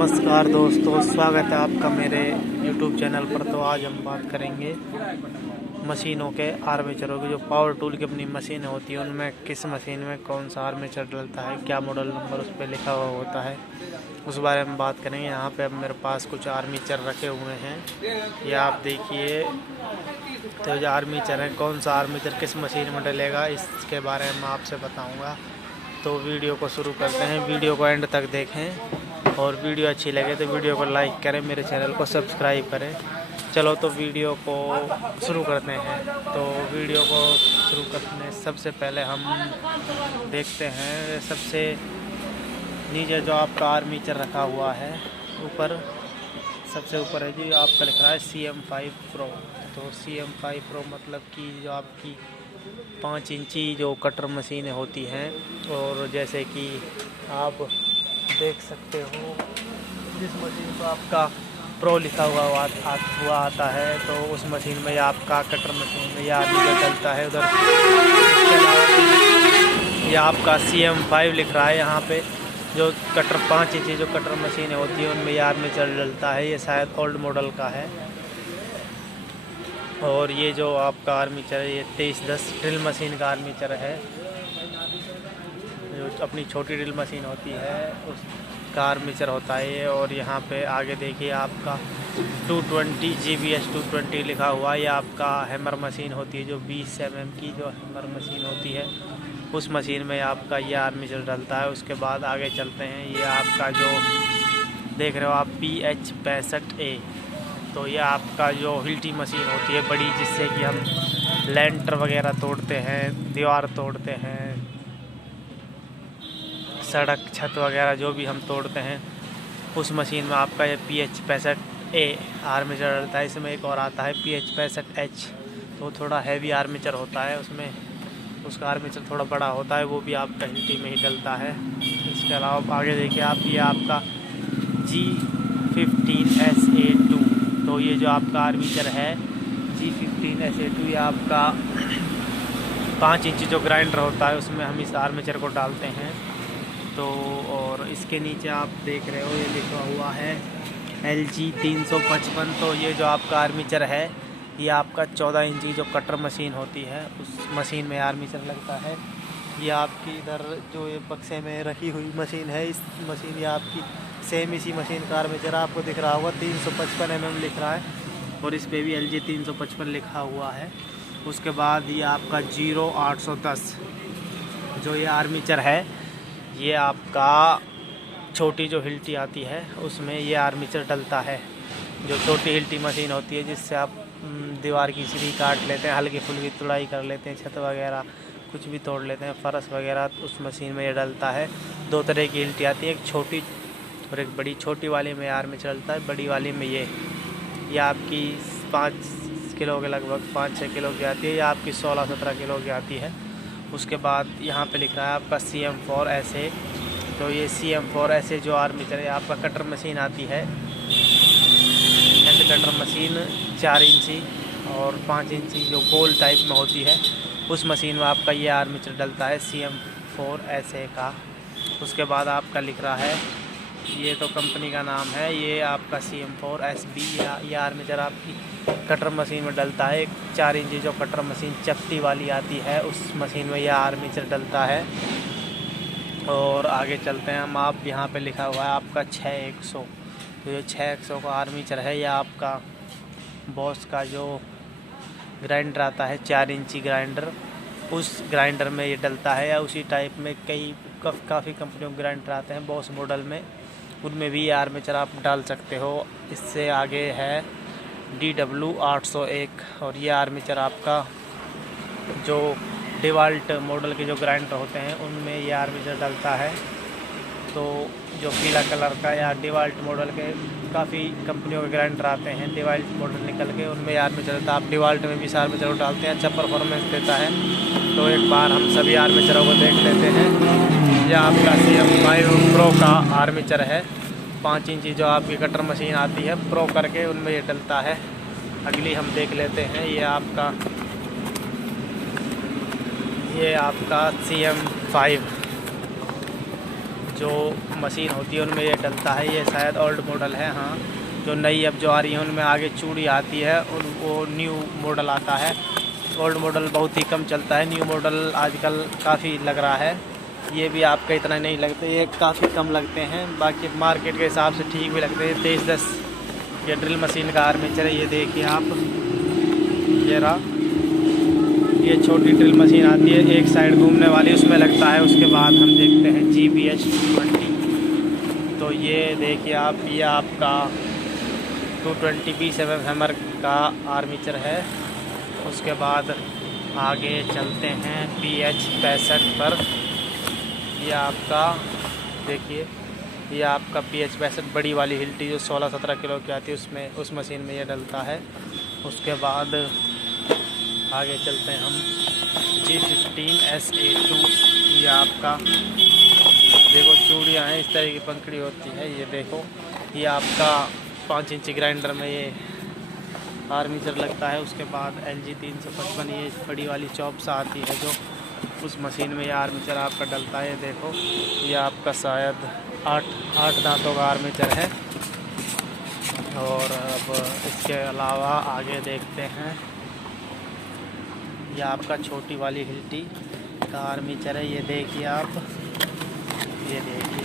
नमस्कार दोस्तों, स्वागत है आपका मेरे YouTube चैनल पर। तो आज हम बात करेंगे मशीनों के आर्मेचरों की। जो पावर टूल की अपनी मशीन होती है उनमें किस मशीन में कौन सा आर्मेचर डलता है, क्या मॉडल नंबर उस पर लिखा हुआ होता है, उस बारे में बात करेंगे। यहाँ पे अब मेरे पास कुछ आर्मेचर रखे हुए हैं, ये आप देखिए। तो जो आर्मेचर है, कौन सा आर्मेचर किस मशीन में डलेगा, इसके बारे में मैं आपसे बताऊँगा। तो वीडियो को शुरू करते हैं, वीडियो को एंड तक देखें और वीडियो अच्छी लगे तो वीडियो को लाइक करें, मेरे चैनल को सब्सक्राइब करें। चलो तो वीडियो को शुरू करते हैं। तो वीडियो को शुरू करने सबसे पहले हम देखते हैं, सबसे नीचे जो आपका आर्मेचर रखा हुआ है, ऊपर सबसे ऊपर है जी आपका लिख रहा है CM5 Pro। तो CM5 Pro मतलब कि जो आपकी 5 इंची जो कटर मशीनें होती हैं, और जैसे कि आप देख सकते हो जिस मशीन पर आपका प्रो लिखा हुआ आता है, तो उस मशीन में आपका कटर मशीन में यह आर्मेचर डलता है। उधर इसके अलावा यह आपका CM5 लिख रहा है, यहाँ पे जो कटर 5 इंची जो कटर मशीनें होती हैं उनमें यह आर्मेचर डलता है। ये शायद ओल्ड मॉडल का है। और ये जो आपका आर्मेचर है, ये 2310 ड्रिल मशीन का आर्मेचर है। जो अपनी छोटी ड्रिल मशीन होती है उसका आर्मेचर होता है ये। और यहाँ पे आगे देखिए आपका 220 GBS 220 लिखा हुआ है। ये आपका हैमर मशीन होती है, जो 20 mm की जो हैमर मशीन होती है उस मशीन में आपका ये आर्मेचर डलता है। उसके बाद आगे चलते हैं, ये आपका जो देख रहे हो आप PH65A। तो ये आपका जो हिल्टी मशीन होती है बड़ी, जिससे कि हम लेंटर वगैरह तोड़ते हैं, दीवार तोड़ते हैं, सड़क छत वगैरह जो भी हम तोड़ते हैं, उस मशीन में आपका ये PH65A आर्मेचर डलता है। इसमें एक और आता है PH65H, तो थोड़ा हैवी आर्मेचर होता है, उसमें उसका आर्मेचर थोड़ा बड़ा होता है, वो भी आपका हिल्टी में ही डलता है। इसके अलावा आगे देखिए आप, ये आपका G15SA2। तो ये जो आपका आर्मेचर है G15SA2, ये आपका 5 इंची जो ग्राइंडर होता है उसमें हम इस आर्मेचर को डालते हैं। तो और इसके नीचे आप देख रहे हो ये लिखा हुआ है LG 355। तो ये जो आपका आर्मेचर है, ये आपका 14 इंची जो कटर मशीन होती है उस मशीन में आर्मेचर लगता है। ये आपकी इधर जो ये बक्से में रखी हुई मशीन है, इस मशीन ये आपकी सेम इसी मशीन का आर्मेचर आपको दिख रहा होगा, 355 mm लिख रहा है, और इस पे भी LG 355 लिखा हुआ है। उसके बाद ये आपका 0810 जो ये आर्मेचर है, ये आपका छोटी जो हिल्टी आती है उसमें ये आर्मेचर डलता है। जो छोटी हिल्टी मशीन होती है जिससे आप दीवार की सीढ़ी काट लेते हैं, हल्की फुल्की तुड़ाई कर लेते हैं, छत वगैरह कुछ भी तोड़ लेते हैं, फर्श वगैरह, तो उस मशीन में ये डलता है। 2 तरह की हिल्टी आती है, एक छोटी और एक बड़ी। छोटी वाली में आर्मेचर डलता है, बड़ी वाली में ये आपकी 5 किलो के लगभग 5-6 किलो की आती है, या आपकी 16-17 किलो की आती है। उसके बाद यहाँ पे लिख रहा है आपका CM4SA। तो ये CM4SA जो आर्मेचर है, आपका कटर मशीन आती है, हैंड कटर मशीन 4 इंची और 5 इंची जो गोल टाइप में होती है, उस मशीन में आपका ये आर्मेचर डलता है CM4SA का। उसके बाद आपका लिख रहा है, ये तो कंपनी का नाम है, ये आपका CM4SB। ये आर्मेचर आपकी कटर मशीन में डलता है। एक 4 इंची जो कटर मशीन चपटी वाली आती है उस मशीन में यह आर्मेचर डलता है। और आगे चलते हैं हम, आप यहाँ पे लिखा हुआ है आपका 6100। तो ये 6100 का आर्मेचर है, यह आपका बॉस का जो ग्राइंडर आता है 4 इंची ग्राइंडर, उस ग्राइंडर में ये डलता है। या उसी टाइप में काफ़ी कंपनियों के ग्राइंडर आते हैं बॉस मॉडल में, उनमें भी ये आर्मेचर आप डाल सकते हो। इससे आगे है DW801, और ये आर्मेचर आपका जो डिवाल्ट मॉडल के जो ग्राइंडर होते हैं उनमें ये आर्मेचर डलता है। तो जो पीला कलर का या डिवाल्ट मॉडल के काफ़ी कंपनियों के ग्राइंडर आते हैं, डिवाल्ट मॉडल निकल के उनमें आर्मेचर डलता है। आप डिवाल्ट में भी इस आर्मेचर को डालते हैं, अच्छा परफॉर्मेंस देता है। तो एक बार हम सभी आर्मेचरों को देख लेते हैं। यह आपका CM5 Pro का आर्मेचर है, 5 इंची जो आपकी कटर मशीन आती है प्रो करके, उनमें ये डलता है। अगली हम देख लेते हैं, ये आपका CM5 जो मशीन होती है उनमें ये डलता है। ये शायद ओल्ड मॉडल है, हाँ। जो नई अब जो आ रही है उनमें आगे चूड़ी आती है और वो न्यू मॉडल आता है। ओल्ड मॉडल बहुत ही कम चलता है, न्यू मॉडल आजकल काफ़ी लग रहा है। ये भी आपका इतना नहीं लगते, ये काफ़ी कम लगते हैं। बाकी मार्केट के हिसाब से ठीक भी लगते हैं। 2310 ये ड्रिल मशीन का आर्मेचर है। ये देखिए आप, ये रहा, ये छोटी ड्रिल मशीन आती है एक साइड घूमने वाली, उसमें लगता है। उसके बाद हम देखते हैं GBH 220। तो ये देखिए आप, ये आपका 220 B7 हैमर का आर्मेचर है। उसके बाद आगे चलते हैं PH 65 पर। ये आपका देखिए, ये आपका PH 65 बड़ी वाली हिल्टी जो 16-17 किलो की आती है, उसमें उस मशीन में ये डलता है। उसके बाद आगे चलते हैं हम G15 SA2। ये आपका देखो चूड़ियाँ हैं, इस तरह की पंखड़ी होती है। ये देखो, ये आपका 5 इंची ग्राइंडर में ये आर्मेचर लगता है। उसके बाद LG 355 ये बड़ी वाली चॉप्स आती है जो उस मशीन में ये आर्मेचर आपका डलता है। ये देखो, ये आपका शायद 8 दांतों का आर्मेचर है। और अब इसके अलावा आगे देखते हैं, ये आपका छोटी वाली हिल्टी का आर्मेचर है। ये देखिए आप, ये देखिए